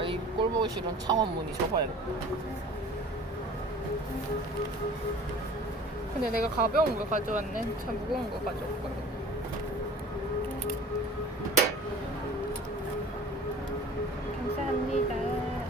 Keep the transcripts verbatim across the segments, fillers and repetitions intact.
이 꼴 보기 싫은 창원 문이 접어야겠다. 근데 내가 가벼운 거 가져왔네. 참 무거운 거 가져왔거든. 감사합니다.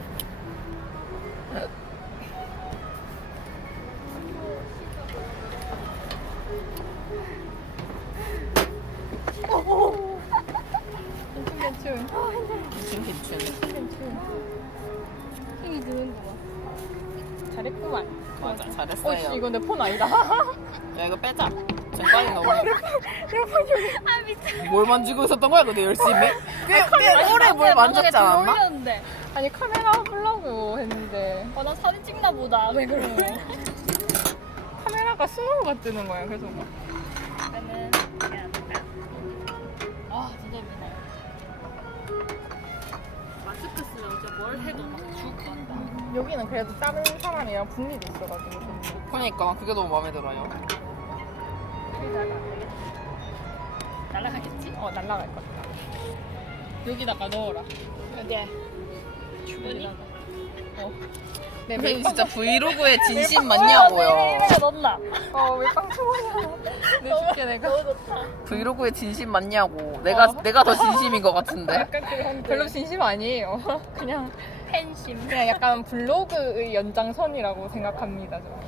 괜찮 괜찮 괜찮. 괜찮. 힘이 드는 거 봐. 잘했구만. 맞아, 어, 잘했어요. 씨, 이거 내 폰 아니다. 야, 이거 빼자. 쟁반이 너무. 내 폰 여기. 아 미쳐. 뭘 만지고 있었던 거야, 근데 열심히? 꽤, 꽤 오래 뭘 만졌지 않았나? 올렸는데. 아니 카메라 보려고 했는데 어, 나 사진 찍나 보다. 왜 그래? 카메라가 스노우가 뜨는 거야. 그래서 막. 나는 그냥 아 진짜 미네. 마스크 쓰면 진짜 뭘 해도 막 죽을 것 같다. 여기는 그래도 다른 사람이랑 분리돼 있어가지고 좀. 그러니까 그게 너무 마음에 들어요. 날아가겠지? 어 날라갈 것 같다. 여기다가 넣어라. 어디에? 주머니? 어. 내 선생님 밀빵. 진짜 브이로그에 진심 맞냐고요. 내가 넣나? 어 밀빵 주머니야. 내줄게 내가. 너무 좋다. 브이로그에 진심 맞냐고. 내가 어. 내가 더 진심인 것 같은데. 약간 그런 별로 진심 아니에요. 그냥 팬심. 그냥 약간 블로그의 연장선이라고 생각합니다. 저.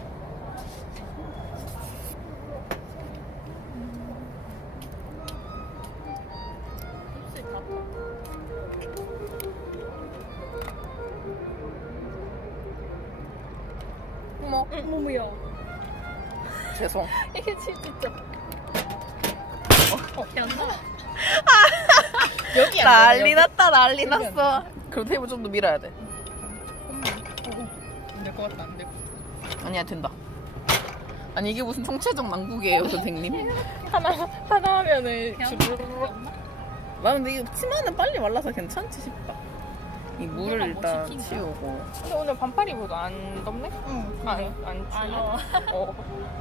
입술 다 어머, 뭐야? 죄송. 이게 진짜. 어, 연나. 여기 난리 났다, 난리 여기 안 났어. 그럼 테이블 좀 더 밀어야 돼. 안될것 같다. 안될 것 아니야, 된다. 아니 이게 무슨 총체적 난국이에요, 선생님? 하나 하나 하면은 그냥 주르륵. 없나? 나는 근데 이거 치마는 빨리 말라서 괜찮지 싶다. 이 물을 물을 못 일단 식힌다. 치우고. 근데 오늘 반팔 입어도 안 덥네? 응. 안, 안 아, 추워? 어. 어.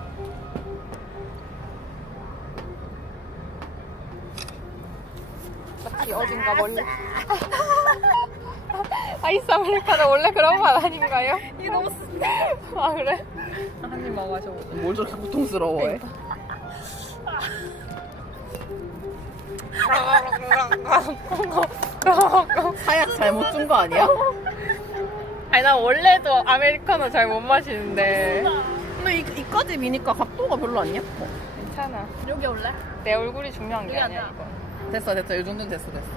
딱히 어딘가 멀리. 아이스 아메리카노 원래 그런 맛 아닌가요? 이게 너무 쓴 아 그래? 한 입 먹어줘. 뭘 저렇게 고통스러워해? 사약 잘못 준 거 아니야? 아니 나 원래도 아메리카노 잘 못 마시는데 근데 이, 이까지 미니까 각도가 별로 안 예뻐. 괜찮아. 여기 올래? 내 얼굴이 중요한 게 여기 아니야 앉아. 이거. 됐어, 됐어. 이 정도는 됐어, 됐어.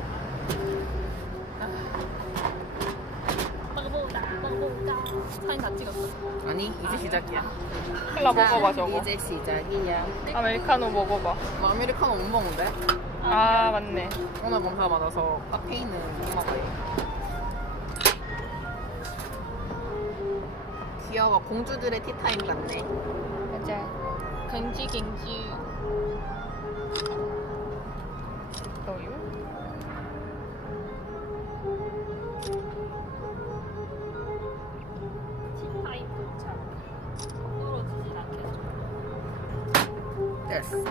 먹어볼까? 먹어볼까? 사진 다 찍었어. 아니, 이제 시작이야. 콜라 먹어봐 저거. 이제 시작이야. 아메리카노 먹어봐. 뭐 아메리카노 못 먹는데? 아 맞네. 오늘 검사 받아서 카페인은 못 먹어요. 귀여워. 공주들의 티타임 같네. 맞아. 경지 경지. 너요? 티타임 도착. 떨어지진 않겠죠? 됐어.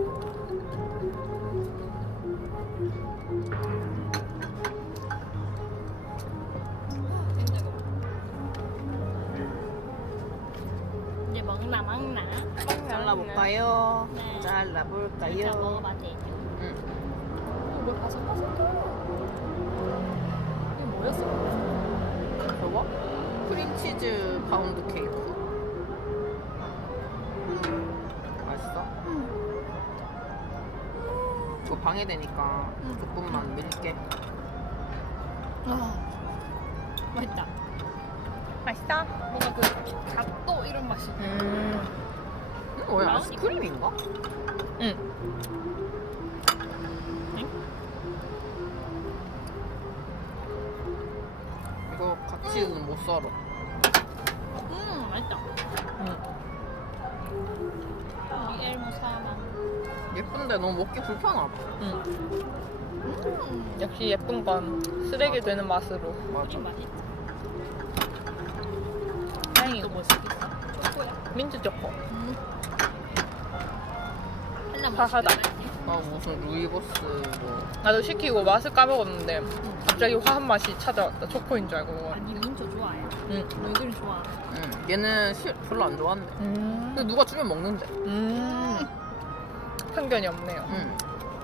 된다고. 이제 먹나 먹나? 잘라볼까요? 네. 일단 잘라볼까요? 먹어봐 되죠. 응. 뭐 바삭바삭해. 이게 뭐였어? 저거? 크림치즈 파운드 케이크. 맛있어? 이거 방해되니까 조금만 밀게. 아, 맛있다. 맛있다. 뭔가 그 갓도 이런 맛이. 음. 음, 뭐야? 나오니까. 아이스크림인가? 응. 이거 같이는 못 썰어. 음, 맛있다. 응. 우리 엘모 사망. 예쁜데 너무 먹기 불편하다. 응. 음, 역시 예쁜 건 쓰레기 되는 맛으로. 맞아. 크림 맛있지. 다행히 뭐 시켰어? 초코야. 민트 초코. 음. 하나 사하다. 맛있게. 아 무슨 루이보스 뭐. 나도 시키고 맛을 까먹었는데 갑자기 화한 맛이 찾아왔다. 초코인 줄 알고. 그거. 아니 민초 좋아해. 응. 너희들이 좋아. 응. 얘는 시, 별로 안 좋아한대. 음. 근데 누가 주면 먹는데. 음. 편견이 없네요. 응.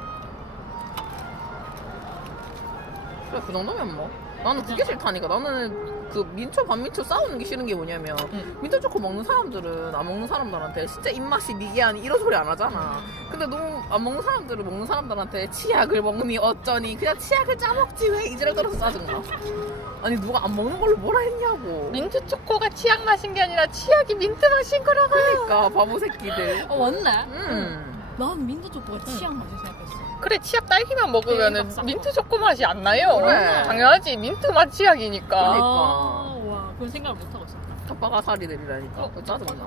그래 그 정도면 뭐. 나는 그게 싫다니까. 나는 그 민초 반민초 싸우는 게 싫은 게 뭐냐면 응. 민초 초코 먹는 사람들은 안 먹는 사람들한테 진짜 입맛이 니게 아니 이런 소리 안 하잖아. 근데 너무 안 먹는 사람들은 먹는 사람들한테 치약을 먹니 어쩌니 그냥 치약을 짜먹지 왜 이지랄 떨어서 짜증나. 아니 누가 안 먹는 걸로 뭐라 했냐고. 민트 초코가 치약 맛인 게 아니라 치약이 민트 맛인 거라고요. 그러니까 바보 새끼들. 어 맞네. 음. 난 민트 초코가 치약 맛이 생각했어. 그래 치약 딸기만 먹으면은 대박 민트 초코 맛이 안 나요. 그래. 당연하지 민트 맛 치약이니까. 그러니까. 아, 와 그런 생각을 못 하고 있었다. 아빠가 살이들이라니까. 어, 그거 짜증나.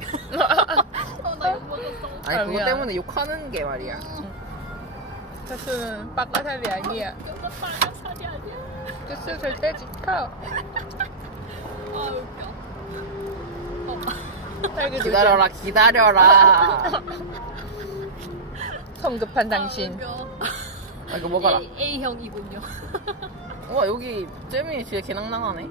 어나 욕 먹었어. 아니 아, 그거 미안. 때문에 욕하는 게 말이야. 주스는 빠까살이 아니야. 진짜 빨간 살이 아니야. 주스 절대 지켜. 아 웃겨. 어. 딸기 기다려라 기다려라. 성급한 당신. 아 이거 먹어라. A, A형이군요. 와 여기 잼이 진짜 개낭낭하네.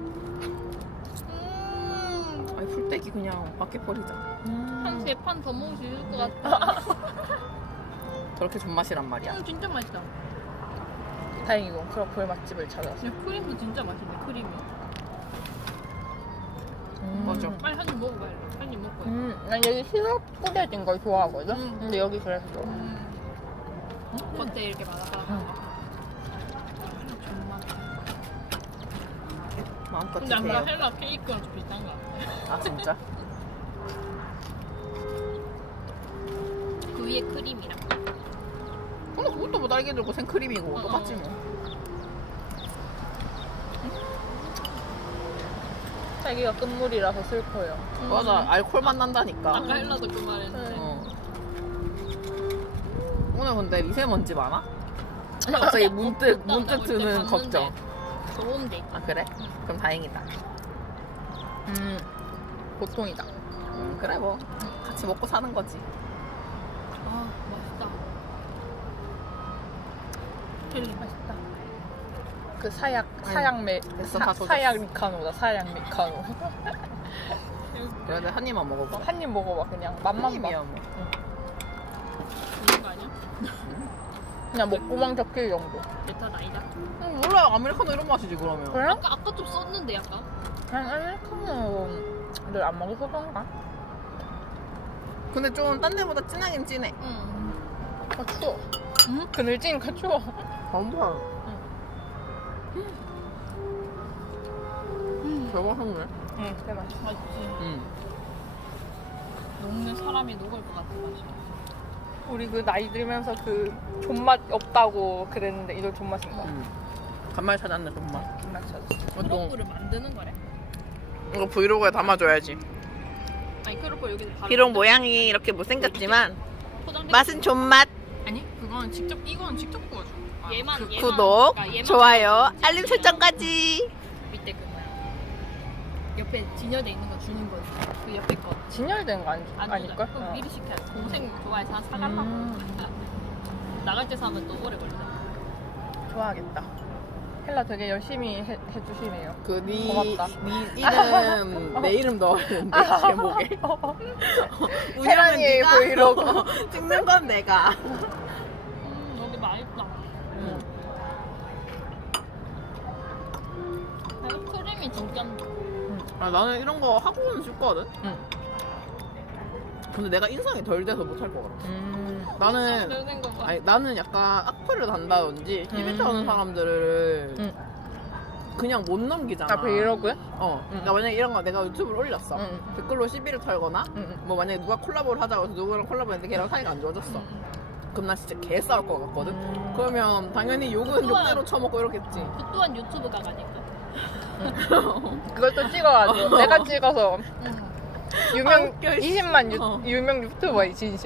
음. 아니 풀떼기 그냥 밖에 버리자. 한 세 판 더 먹을 수 있을 것 같아. 저렇게 존맛이란 말이야. 음, 진짜 맛있다. 다행이고 크로플 맛집을 찾았어. 근데 크림도 진짜 맛있네. 크림이. 음. 맞아. 빨리 한 입 먹어봐. 한 입 먹고. 음, 난 여기 시럽 뿌려진 걸 좋아하거든. 음. 근데 여기 그래서 좋아. 음. 겉에 이렇게 말아봐. 응. 정말. 마음껏 근데 아까 드세요. 헬라 케이크랑 좀 비슷한 거 같아. 아 진짜? 그 위에 크림이랑. 근데 그것도 뭐 딸기 들고 생크림이고 어, 똑같지 어. 뭐. 딸기가 끝물이라서 슬퍼요. 맞아 알콜 맛 난다니까. 아까 헬라도 그 말했는데. 어. 오늘 근데 미세먼지 많아? 갑자기 문득 없다, 문득 어제 드는 봤는데. 걱정. 좋은데. 아 그래? 그럼 다행이다. 음, 보통이다. 음, 그래 뭐 같이 먹고 사는 거지. 아 맛있다. 헬리 맛있다. 그 사약, 사약 메, 됐어, 사, 다 쏟았어. 사약 미카노다, 사약 미카노. 그래 한 입만 먹어봐. 한 입 먹어봐, 그냥. 맛만 봐. 입이야 뭐. 이런 거 아니야? 그냥 목구멍 적힐 정도. 메타 나이다. 음, 몰라 아메리카노 이런 맛이지 그러면. 그래? 아까 아까 좀 썼는데 약간. 그냥 아메리카노를 안 먹어서 그런가? 근데 좀 딴 데보다 진하긴 진해. 응. 아, 추워. 응? 그늘지니까 추워. 반반. 잘 맛있네. 응, 그래 맛있어. 맛있지. 응. 먹는 사람이 녹을 것 같은 맛이야. 우리 그 나이 들면서 그 존맛 없다고 그랬는데 이걸 존맛인 거야. 응. 간만에 찾았네 정말. 존맛 찾았어. 이것도 크로플을 만드는 거래? 이거 브이로그에 담아줘야지. 아니 크로플 여기서 바로 비록 모양이 이렇게 못생겼지만 포장돼. 맛은 존맛. 아니 그건 직접 이건 직접 구워줘. 얘만 그 얘만 구독, 그러니까 얘만 좋아요, 구워주지. 알림 설정까지. 밑에 그 뭐야 옆에 진열돼 있는 거 주는 거지. 그 옆에 거. 진열된 거 아니, 안 아닐걸? 그럼 어. 미리 시켜야 돼. 동생 좋아해서 한 사달라고. 음. 나갈 때 사면 또 오래 걸리잖아. 좋아하겠다. 헬라 되게 열심히 해, 해주시네요. 그네 고맙다. 네 이름 내 이름 넣어야 되는데 제목에. 혜란이의 네가 브이로그. 찍는 건 내가. 음 여기 맛있다. 응. 아니, 크림이 진짜. 아 나는 이런 거 하고는 싶거든. 응. 근데 내가 인상이 덜 돼서 못 할 것 같아. 음. 나는 늙은 거 봐. 아니 나는 약간 악플을 단다든지 티비 음. 하는 사람들을 응. 그냥 못 넘기잖아. 아, 브이로그야? 어. 응. 나 만약에 이런 거 내가 유튜브를 올렸어. 응. 댓글로 시비를 털거나 응. 뭐 만약에 누가 콜라보를 하자고 해서 누구랑 콜라보했는데 걔랑 사이가 안 좋아졌어. 그럼 나 진짜 개 싸울 것 같거든. 음. 그러면 당연히 욕은 우와. 욕대로 쳐먹고 이렇겠지. 그 또한 유튜브가 가니까. 그걸 또 찍어가지고 내가 찍어서 아, 유명 웃겨, 씨. 이십만 유, 어. 유명 유튜버의 진실.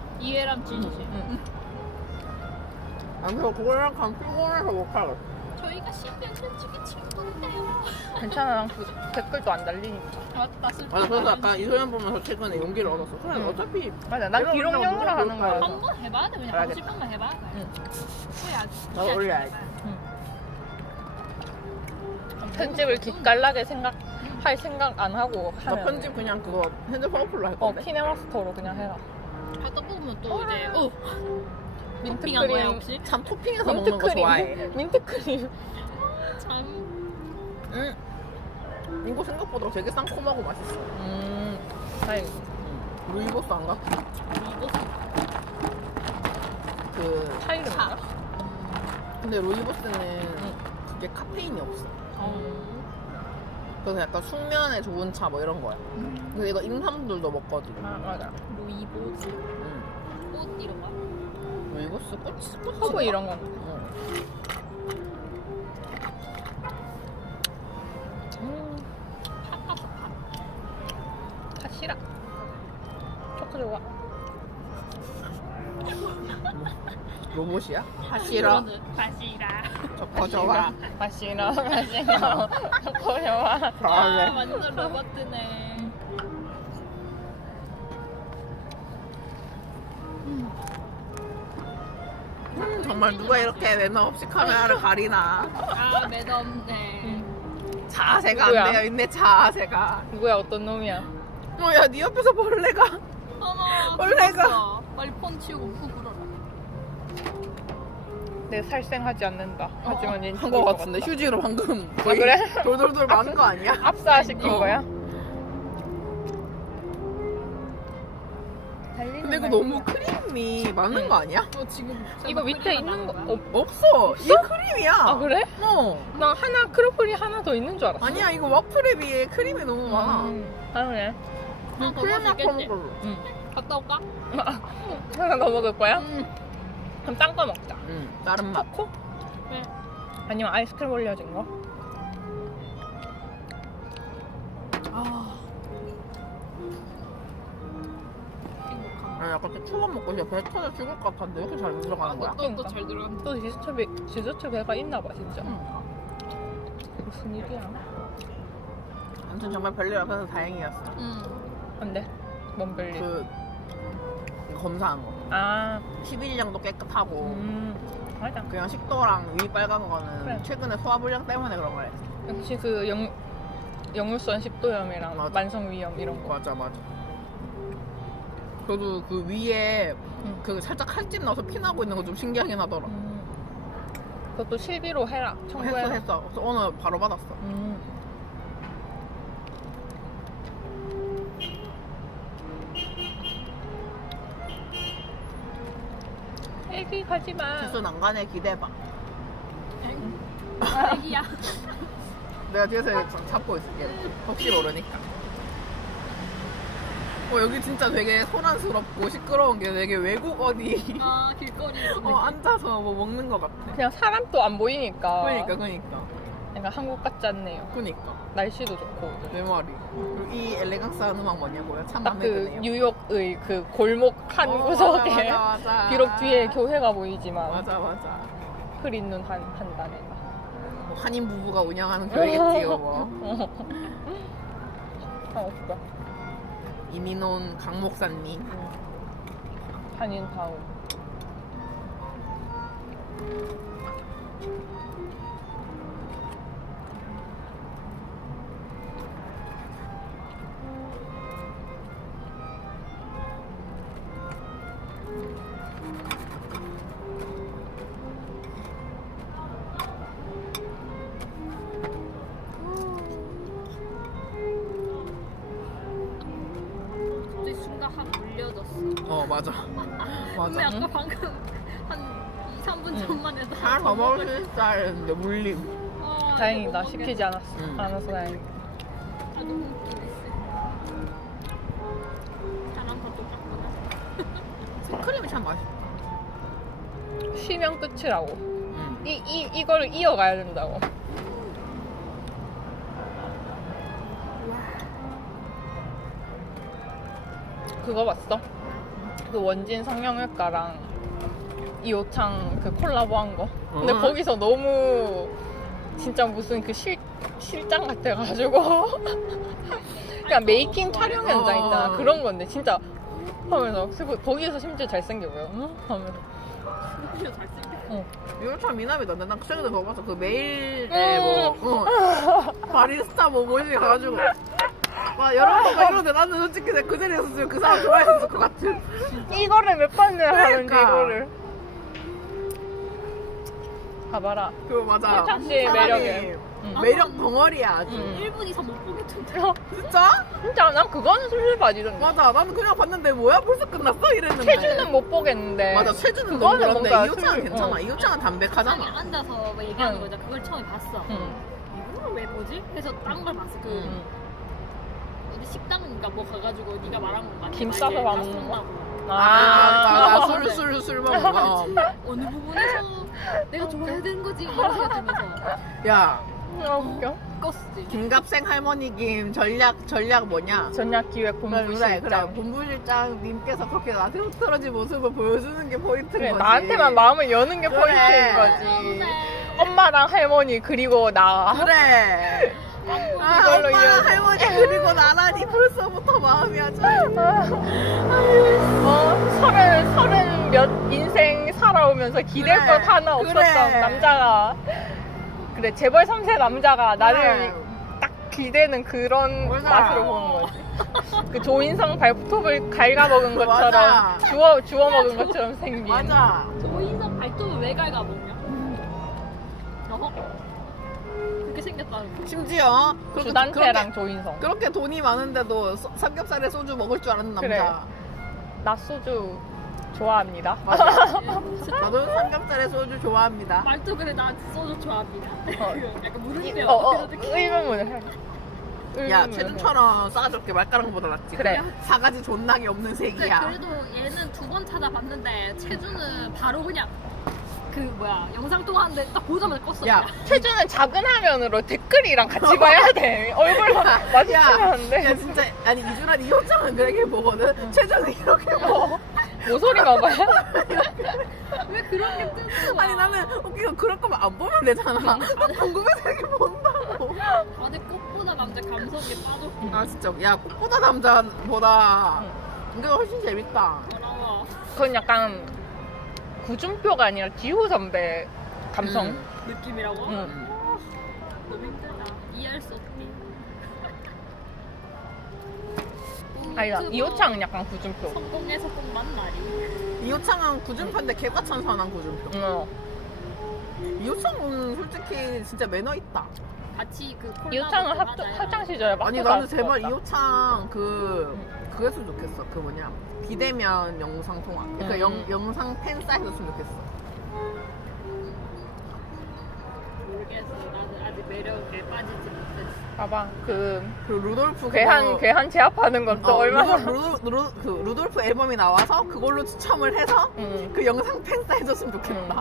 이해람 진실. 응. 안 그래서 그거랑 감 피곤해서 못 하겠어. 저희 저희가 신변 솔직히 친구인데요. 괜찮아. 난 그 댓글도 안 달리니까. 맞다 슬픈 맞아, 그래서 거 아까 아니지. 이소연 보면서 최근에 용기를 얻었어. 그래, 응. 어차피 맞아. 난 이런 기록용으로 거 하는 거야. 한번 해봐야 돼. 그냥 하고 알겠다. 싶은 거 해봐야 돼. 응. 후회하지. 나도 올려야지. 편집을 기깔나게 생각할 생각 안 하고 나 하면 편집 그냥 그거 핸드폰 어플로 할 어 건데. 키네마스터로 그냥 해라. 하다 보면 또 이제 어 민트 토핑한 거야 크림, 혹시? 참 토핑해서 민트 먹는 거 크림, 좋아해. 민트 크림. 참 응. 이거 생각보다 되게 상콤하고 맛있어. 음, 다행이다. 루이보스 안 가? 이거 그 차 이름인가? 근데 루이보스는 그게 카페인이 없어. 음. 그래서 약간 숙면에 좋은 차 뭐 이런 거야. 근데 이거 임산부들도 먹거든. 아 맞아. 루이보즈 응. 꽃 이런 거. 루이보스 꽃, 꽃 허브 이런 건. 응. 음, 팥 팥이라. 초코 좋아. 로봇이야? 하시라. 바시라. 저거 좋아. 맛있어, 맛있어. 초코 좋아. 아 잘해. 완전 로봇이네. 음, 정말 누가 이렇게 매너 없이 카메라를 가리나. 아 매덥네. 자세가 누구야? 안 되어 있네, 자세가. 누구야 어떤 놈이야? 어, 야, 네 옆에서 벌레가. 어머. 벌레가. 죽었어. 빨리 폰 치우고 푹 불어라. 내 살생하지 않는다. 하지만 얘는 한 거 같은데 휴지로 방금 거의 그래? 돌돌돌 많은 거 아니야? 압사시킨 어. 거야? 근데 이거 너무 크림이 많은 거 아니야? 어 지금 이거 밑에 있는 거 없, 없어. 이게 크림이야. 아 그래? 어. 나 하나 크로플이 하나 더 있는 줄 알았어. 아니야, 이거 와플에 비해 크림이 너무 많아. 음, 아 그래? 하나 더 크림 맛 먹겠지? 그런 걸로. 응. 갔다 올까? 하나 더 먹을 거야? 응. 그럼 딴 거 먹자. 응, 다른 맛. 초코? 네. 아니면 아이스크림 올려진 거? 아. 행복한. 아, 약간 또 초밥 먹고 이제 배 터져 죽을 것 같은데 왜 이렇게 잘 들어가는 거야? 또 또 잘 들어간다. 또 디저트, 배, 디저트 배가 있나 봐 진짜. 응. 무슨 일이야? 아무튼 정말 별일 없어서 다행이었어. 응. 안 돼? 뭔 별일? 그 검사한 거. 아, 십일량도 깨끗하고 음, 맞아. 그냥 식도랑 위 빨간 거는 그래. 최근에 소화불량 때문에 그런 거래. 역시 그 영, 역류성 식도염이랑 맞아. 만성위염 이런 거. 맞아, 맞아. 저도 그 위에 응. 그 살짝 칼집 나서 피 나고 있는 거 좀 신기하긴 하더라. 음, 그것도 실비로 해라. 했어, 청구해라. 했어. 그래서 오늘 바로 받았어. 음. 애기 가지 마. 지수 난간에 기대봐. 애기야. 내가 뒤에서 이렇게 잡고 있을게. 혹시 모르니까. 어, 여기 진짜 되게 소란스럽고 시끄러운 게 되게 외국 어디 아 길거리. 어, 앉아서 뭐 먹는 것 같아. 그냥 사람도 안 보이니까. 그러니까, 그러니까. 약간 한국 같지 않네요. 그러니까. 날씨도 좋고. 내 말이. 그리고 이 엘레강스한 음악 뭐냐고요? 참 딱 마음에 그 드네요. 뉴욕의 그 골목 한 어, 구석에 맞아, 맞아, 맞아. 비록 뒤에 교회가 보이지만 맞아, 맞아. 흐린 눈 한, 한단에가. 뭐 한인 부부가 운영하는 교회겠지요, 뭐. 아, 없어. 이민 온 강 목사님. 한인타운. 갑자기 순간 확 물려졌어. 어, 맞아. 근데 맞아. 아까 방금 한 이, 삼 분 응. 전만 해도 하나 더 먹을 수 있다 했는데 물림. 아, 다행이다. 이거 시키지 않았어. 응. 않아서 다행이다. 아 너무 웃기네. 사람 더 똑같구나. 크림이 참 맛있다. 쉬면 끝이라고. 응. 이, 이, 이거를 이어가야 된다고. 그거 봤어? 그 원진 성형외과랑 이호창 그 콜라보 한 거. 근데 어. 거기서 너무 진짜 무슨 그 실, 실장 같아가지고 그냥 메이킹 촬영 현장 있잖아. 어. 그런 건데 진짜 하면서 그리고 거기에서 심지어 잘생겨 보여. 응? 하면서 진짜 잘생겼어. 어. 이거 참 미남이던데. 난 최근에 그거 봤어. 그 메일에 음. 뭐 어, 바리스타 뭐 모임에 가가지고 막 여러 번 막 이러는데 나는 솔직히 내가 그 자리에 있었으면 그 사람 좋아했을 것 같은. 이거를 몇 번을 하는지 그러니까. 이거를 봐봐라. 그거 맞아. 철창 씨의 사람이 매력에. 응. 매력 덩어리야 아주. 응. 일 분 이상 못 보겠던데. 진짜? 진짜 난 그거는 솔직히 봐지던데. 맞아. 나는 그냥 봤는데 뭐야 벌써 끝났어 이랬는데. 체주는 못 보겠는데. 맞아. 체주는 너무 그거는 그런데 뭔가 이호창은 술- 괜찮아. 어. 이호창은 아니 담백하잖아. 앉아서 뭐 얘기하는 응. 거잖아. 그걸 처음에 봤어. 응. 이거를 왜 보지? 해서 딴 걸 봤어. 그 응. 어디 식당인가 뭐 가가지고 네가 말한 거 같아. 김 싸서 밥 먹는 거? 거. 아, 술술술 먹는 거. 어느 부분에서 내가 좋아해야 되는 거지 이런 생각 들면서 야 아, 웃겨. 껐지. 김갑생 할머니 김 전략 전략 뭐냐? 전략기획 그래 그래 그래 본부실장. 본부실장님께서 그렇게 나한테 훅 떨어진 모습을 보여주는 게 포인트인 그래, 거지. 나한테만 마음을 여는 게 그래. 포인트인 거지. 엄마랑 할머니 그리고 나. 그래. 아, 이걸로 엄마랑 이어서. 할머니 그리고 나란히 벌써부터 마음이 아주. 어, 서른, 서른 몇 인생 살아오면서 기댈 그래, 것 하나 없었던 그래. 남자가. 그래, 재벌 삼 세 남자가 나를 그래. 딱 기대는 그런 맞아. 맛으로 보는 거지. 그 조인성 발톱을 갉아먹은 것처럼, 맞아. 주워, 주워 먹은 것처럼 생긴. 맞아. 조인성 발톱을 왜 갉아먹냐? 어허? 그렇게 생겼다는 거. 심지어 그렇게, 주단태랑 그렇게, 조인성. 그렇게 돈이 많은데도 소- 삼겹살에 소주 먹을 줄 아는 남자. 그래. 나 소주 좋아합니다. 맞아. 저도 삼겹살에 소주 좋아합니다. 말도 그래 나 소주 좋아합니다. 어. 약간 물음표 어, 어, 그런 느낌. 의문문을 해. 야, 의문문을 해. 최준처럼 싸가지없게 말가랑보다 낫지. 그래. 사가지 존나게 없는 근데 색이야. 그래도 얘는 두 번 찾아봤는데 체주는 바로 그냥 그 뭐야 영상 통화하는데 딱 보자마자 껐어. 야, 그냥. 최주는 작은 화면으로 댓글이랑 같이 봐야 돼. 얼굴만 마주치면 안 돼. 야, 진짜 아니 이준환 이호창은 그렇게 보거든. 최준은 이렇게 보고. 모서리만 봐야 왜 그런 게 뜨는 아니 나는 웃기고 그럴 거면 안 보면 되잖아. 나 궁금해서 이렇게 본다고. 다들 꽃보다 남자 감성에 빠졌고 아 진짜 야 꽃보다 남자보다 이게 훨씬 재밌다. 뭐라워. 그건 약간 구준표가 아니라 기호 선배 감성. 음. 느낌이라고? 응. 너무 힘들다. 이해할 수 없니? 아니다. 유튜버 이호창은 약간 구준표. 성공해서 꼭 만나리. 이호창은 구준표인데 개과천선한 구준표. 어. 이호창은 솔직히 진짜 매너 있다. 같이 그 콜라보 이호창은 좀 합, 하자, 합창 시절에 막 아니 나는 제발 이호창 그 그거 했으면 좋겠어. 그 뭐냐 비대면 영상 통화. 그러니까 음. 영, 영상 팬 사이트 했으면 좋겠어. 모르겠어. 나는 아직 매력에 빠지지 못했어. 봐봐. 그 그 루돌프 괴한 그거- 괴한 제압하는 것도 어, 얼마나. 루, 루, 루, 그 루돌프 앨범이 나와서 그걸로 추첨을 해서 응. 그 영상 팬 사이트 해줬으면 좋겠다.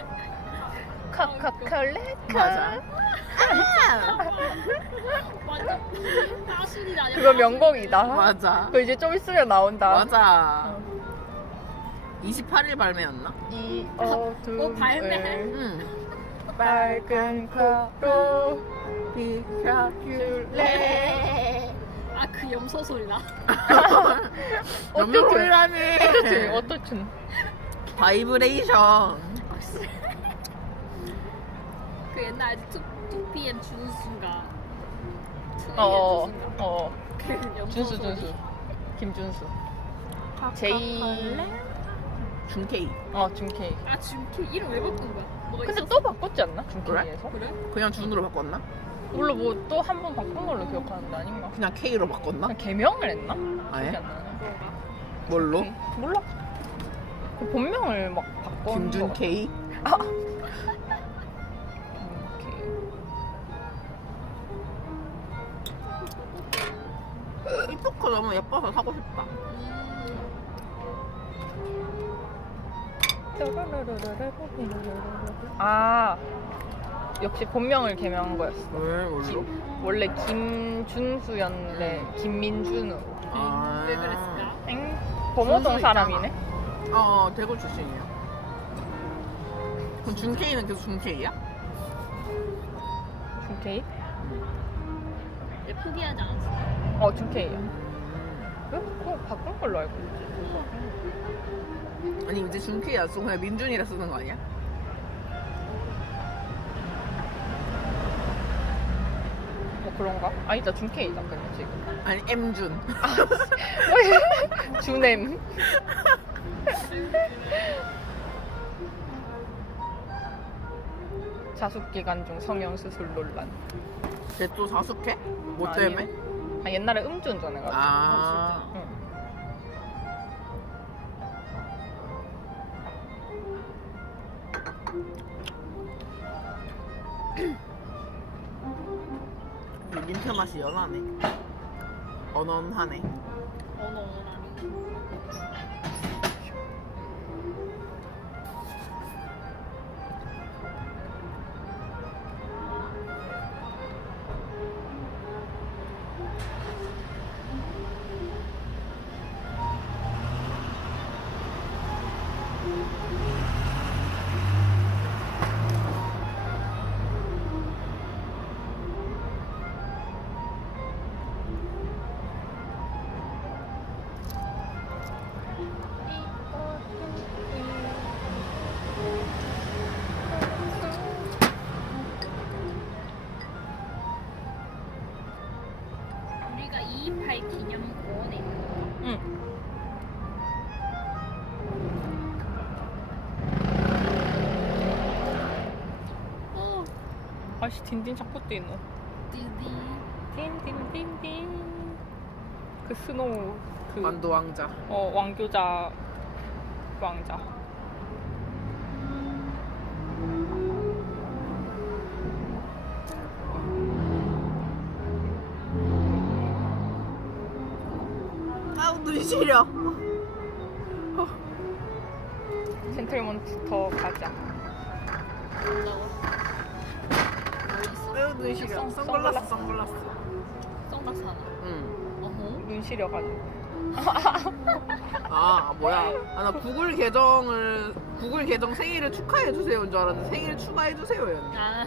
카카칼레카. 맞아. 아! 완전 따순이 아니야. 그거 명곡이다. 맞아. 그거 이제 좀 있으면 나온다. 맞아. 이십팔 일 발매였나? 이 어, 어둠을 발매. 응. 빨간 코로 비켜줄래? 아 그 염소 소리 나. 연명 소리라니. 어떠춘 어떠춘. 바이브레이션. 그 옛날 투 투피엠 준수인가. 어어 준수인가? 어. 그 염소 준수 소리. 준수. 김준수. 제이. 준케이. 어 준케이. 아 준키 이름 왜 바꾼 거야? 뭐가 근데 있었어? 또 바꿨지 않나? 준케이에서? 그래? 그냥 준으로 바꿨나? 몰라 뭐 또 한 번 바꾼 걸로 기억하는데 아닌가? 그냥 K로 바꿨나? 그냥 개명을 했나? 아, 예? 기억이 안 나네. 그런가? 뭘로? 몰라. 그 본명을 막 바꾼 김준 거 K? 같아. 이 토크 너무 예뻐서 사고 싶다. 아 역시 본명을 개명한 거였어. 왜? 뭘로? 김- 원래 김준수였는데 김민준으로. 아. 왜 그랬을까? 엥? 범호동 준수 사람이네. 어, 대구 출신이에요. 그럼 준케이는 계속 준케이야? 준케이? 왜 포기하지 않았어? 어 준케이야. 왜? 그거 바꾼 걸로 알고 있지. 아니 이제 준키야 쓰고 그냥 민준이라 쓰는 거 아니야? 뭐 그런가? 아니다 준케이다 그냥 지금. 아니 M준. 주냄. 자숙기간 중 성형수술 논란. 걔 또 사숙해? 뭐 아니. 때문에? 아, 옛날에 음주운전해가지고. 아. 응. 이 민트 맛이 연하네. 언언하네. 어느 어느라니. 우리가 이십팔 기념 공원에 있는 거. 응. 어, 아씨 딘딘 자꾸 뛰노. 디디. 딘딘딘딘. 그 스노우 그 만두 왕자. 어 왕교자 왕자. 아우 눈 시려. 젠틀몬스터 가자. 뭐라고? 뭐 있어? 아우 눈 시려. 선- 선글라스 선글라스. 선글라스 하나. 응. 어허. 눈 시려가지고. 아 뭐야? 아 나 구글 계정을 구글 계정 생일을 축하해 주세요인 줄 알았는데 생일 추가해 주세요였네. 아.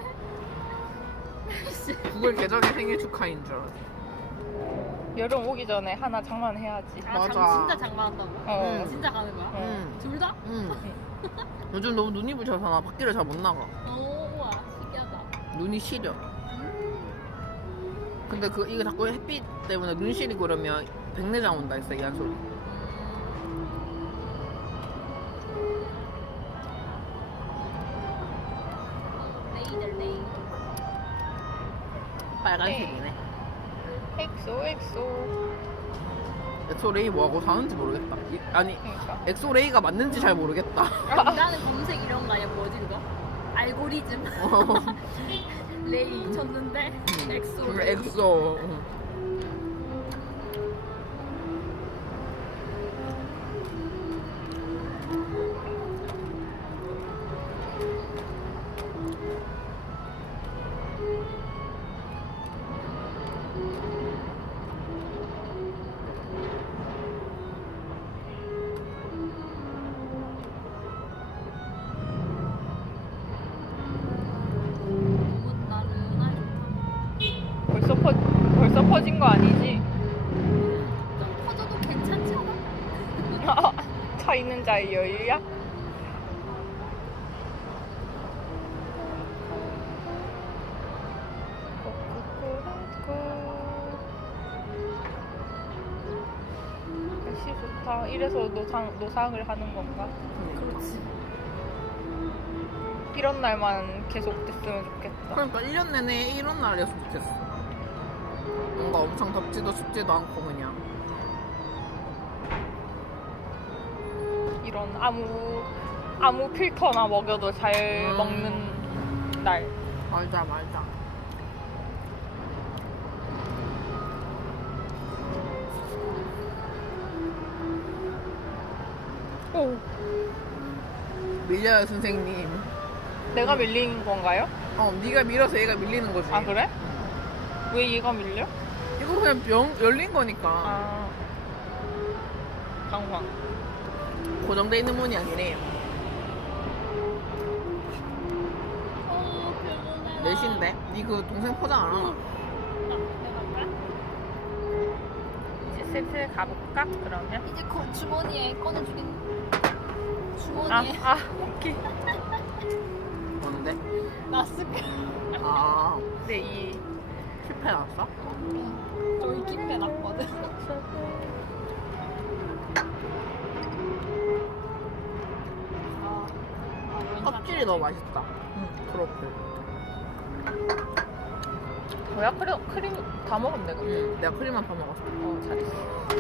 구글 계정의 생일 축하인 줄 알았어. 여름 오기 전에 하나 장만해야지. 아, 맞아. 장, 진짜 장만한다고? 어. 진짜 가는 거야? 어. 응. 둘 다? 응. 요즘 너무 눈이 부셔서 나 밖에를 잘 못 나가. 오, 와, 신기하다. 눈이 시려. 근데 그 이거 자꾸 햇빛 때문에 눈 시리고 그러면 백내장 온다 했어 이한 소리. 레이들, 레이. 빨간색이네. 엑소 엑소. 엑소레이 뭐하고 사는지 모르겠다. 이- 아니 그러니까. 엑소레이가 맞는지 잘 모르겠다. 나는 검색 이런 거 아니야? 뭐지 그거? 알고리즘. 어. 레이 쳤는데 엑소. 그래, 레이. 엑소. 응. 너무 나른하게 좋다. 벌써 퍼 벌써 퍼진 거 아니지? 좀 커져도 괜찮잖아. 차 있는 자의 여유야? 날씨 좋다. 이래서 노상, 노상을 하는 건가? 그렇지. 이런 날만 계속 됐으면 좋겠다. 그러니까 일 년 내내 이런 날이었으면 좋겠어. 뭔가 엄청 덥지도 춥지도 않고 그냥. 이런 아무 아무 필터나 먹여도 잘 음. 먹는 날. 말자 말자. 오, 밀려요 선생님. 내가 밀린 건가요? 어 네가 밀어서 얘가 밀리는 거지. 아 그래? 왜 얘가 밀려? 이거 그냥 병 열린 거니까 아, 방황. 고정돼 있는 문이 아니래요. 어, 별로네. 넷인데? 니 그 동생 포장 안 하나? 내가 할까? 이제 슬슬 가볼까? 그러면? 이제 거, 주머니에 꺼내주긴. 아, 주머니에 아, 오케이. 뭔데? 나스카. 아, 근데 이 실패 났어? 저기 김에 났거든. 아, 아, 연상. 껍질이 너무 맛있다. 응. 그렇고. 뭐야? 크림, 크림 다 먹으면 되겠다. 응, 내가 크림 한 판 먹었어. 어, 잘했어.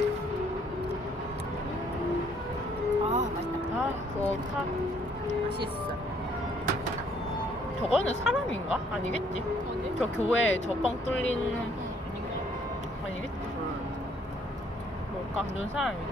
아, 맛있다. 아, 좋다. 맛있어. 저거는 사람인가? 아니겠지? 어디? 저 교회 저 뻥 뚫린 응, 아닌가? 아니겠지? 응. 뭘까? 눈 사람이.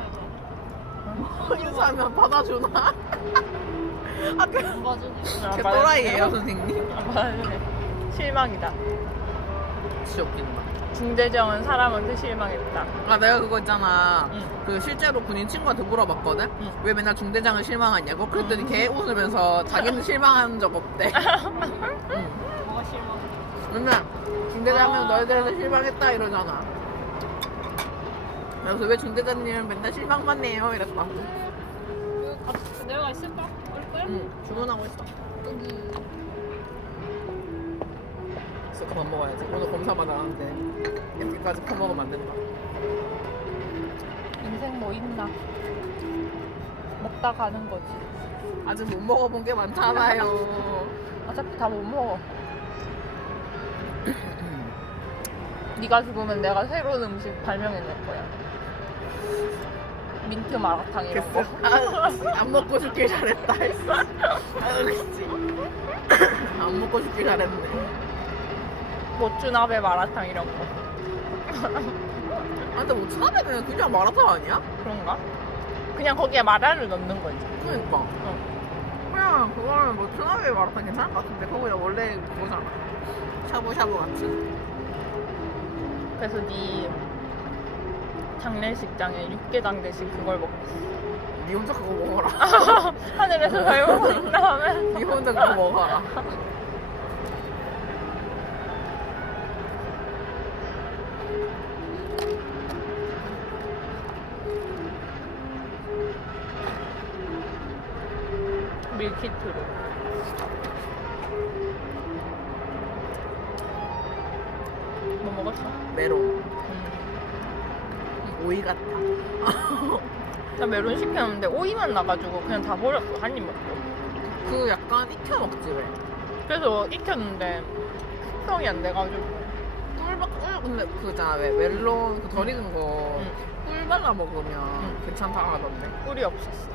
인사해줘. 인사하면 받아주나? 아, 그, 안 봐주네. 제 또라이예요, 선생님. 안 받아주네. 실망이다. 진짜 웃긴다. 중대정은 사람한테 실망했다. 아, 내가 그거 있잖아. 응. 그 실제로 군인 친구한테 물어봤거든? 응. 왜 맨날 중대장을 실망하냐고? 그랬더니 응. 걔 웃으면서 자기는 실망한 적 없대. 응. 뭐가 실망? 맨날 중대장은 아. 너희들한테 실망했다 이러잖아. 그래서 왜 중대장님은 맨날 실망만 해요? 이랬다. 여기 같이 내려가 있을까? 올 거야? 응, 주문하고 있어. 여기. 그래서 그만 먹어야지. 오늘 검사 받아왔는데 이렇게까지 퍼먹으면 안 된다. 인생 뭐 있나? 먹다 가는 거지. 아직 못 먹어본 게 많잖아요. 어차피 다 못 먹어. 네가 죽으면 내가 새로운 음식 발명해낼 거야. 민트 마라탕 이런 거. 아, 안 먹고 죽길 잘했다. 아, 그치. 안 먹고 죽길 잘했네. 모츠나베 마라탕 이런 거. 아, 근데 뭐 차라리는 그냥 마라탕 아니야? 그런가? 그냥 거기에 마라를 넣는 거지. 그러니까. 어. 그냥 그거는 뭐 트나베 마라탕 괜찮을 것 같은데 그거 그냥 원래 그거잖아. 샤브샤브 같이. 그래서 네 장례식장에 육개장 대신 그걸 먹고 니 혼자 그거 먹어라. 하늘에서 잘 먹고 있나 하면 니 혼자 그거 먹어라. 밀키트로. 뭐 먹었어? 메론. 음. 오이 같다. 나 메론 시켰는데 오이만 나가지고 그냥 다 버렸어. 한 입 먹고. 그 약간 익혀 먹지 왜? 그래서 익혔는데 숙성이 안 돼가지고. 꿀, 꿀 근데 그잖아 왜 멜론 그 덜 익은 거. 응. 꿀 발라 먹으면 응. 괜찮다 하던데. 꿀이 없었어.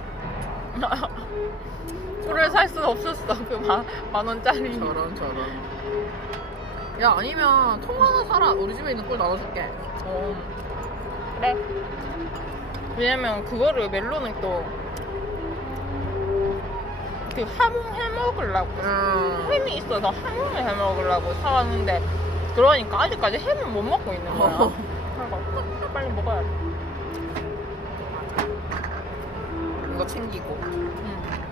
꿀을 살 수 없었어. 그 만, 만 원짜리. 저런 저런. 야 아니면 통 하나 사라. 우리 집에 있는 꿀 나눠줄게. 어, 그래. 왜냐면 그거를 멜론을 또 그 하몽 해 먹으려고 음. 햄이 있어서 하몽을 해 먹으려고 사왔는데 그러니까 아직까지 햄을 못 먹고 있는 거야. 어. 그래서 빨리 먹어야 돼. 이거 챙기고. 응.